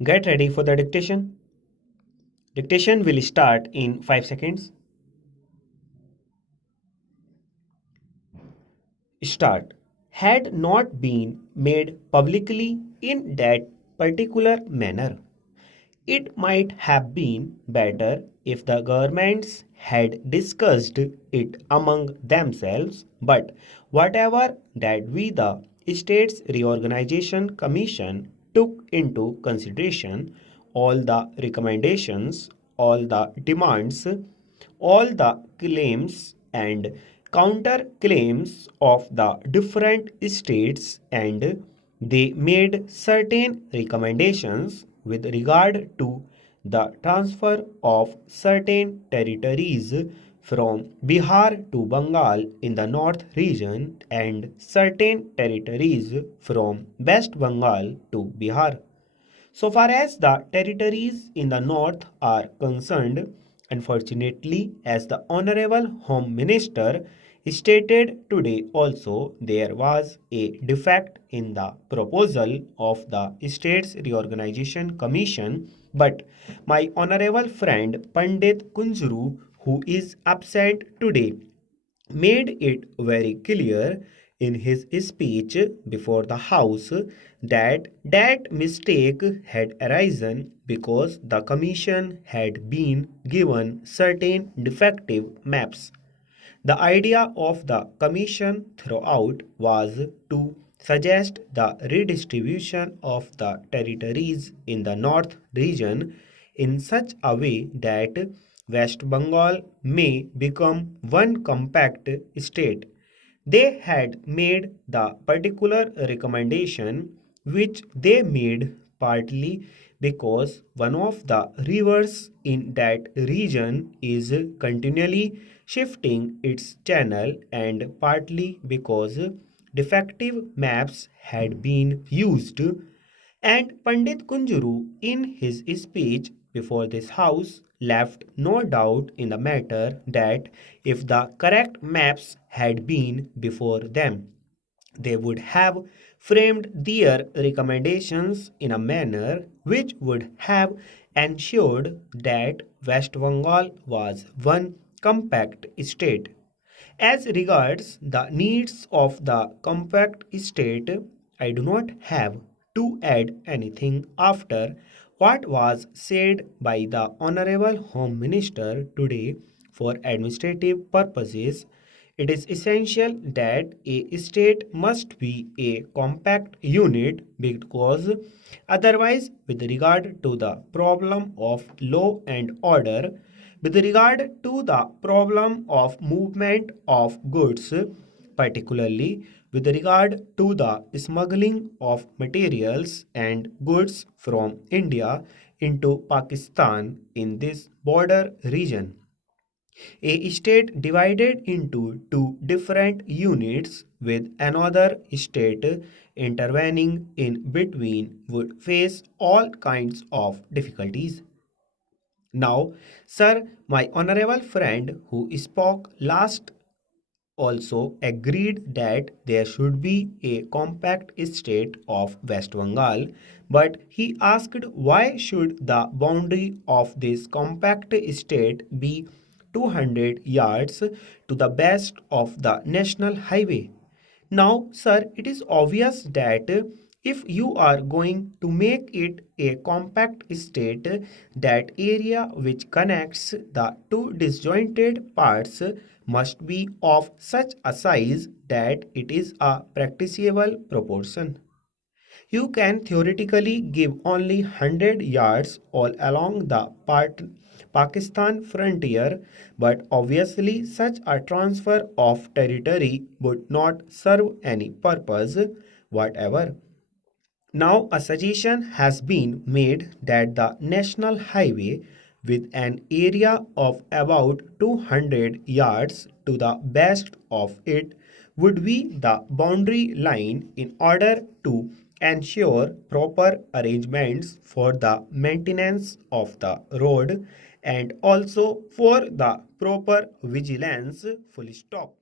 Get ready for the dictation. Dictation will start in 5 seconds. Start. Had not been made publicly in that particular manner. It might have been better if the governments had discussed it among themselves, but whatever that we, the States Reorganization Commission, took into consideration all the recommendations, all the demands, all the claims and counterclaims of the different states, and they made certain recommendations with regard to the transfer of certain territories from Bihar to Bengal in the north region and certain territories from West Bengal to Bihar. So far as the territories in the north are concerned, unfortunately, as the Honorable Home Minister stated today also, there was a defect in the proposal of the States Reorganization Commission, but my honorable friend Pandit Kunjuru, who is absent today, made it very clear in his speech before the House that that mistake had arisen because the Commission had been given certain defective maps. The idea of the Commission throughout was to suggest the redistribution of the territories in the North region in such a way that West Bengal may become one compact state. They had made the particular recommendation which they made partly because one of the rivers in that region is continually shifting its channel, and partly because defective maps had been used. And Pandit Kunjuru, in his speech before this house, left no doubt in the matter that if the correct maps had been before them, they would have framed their recommendations in a manner which would have ensured that West Bengal was one compact state. As regards the needs of the compact state, I do not have to add anything after what was said by the Honorable Home Minister today. For administrative purposes, it is essential that a state must be a compact unit because otherwise, with regard to the problem of law and order, with regard to the problem of movement of goods, particularly with regard to the smuggling of materials and goods from India into Pakistan in this border region. A state divided into two different units with another state intervening in between would face all kinds of difficulties. Now, sir, my honorable friend who spoke last also agreed that there should be a compact state of West Bengal, but he asked why should the boundary of this compact state be 200 yards to the west of the national highway. Now, sir, it is obvious that if you are going to make it a compact state, that area which connects the two disjointed parts must be of such a size that it is a practicable proportion. You can theoretically give only 100 yards all along the Pakistan frontier, but obviously such a transfer of territory would not serve any purpose whatever. Now, a suggestion has been made that the national highway, with an area of about 200 yards to the west of it, would be the boundary line in order to ensure proper arrangements for the maintenance of the road and also for the proper vigilance. Full stop.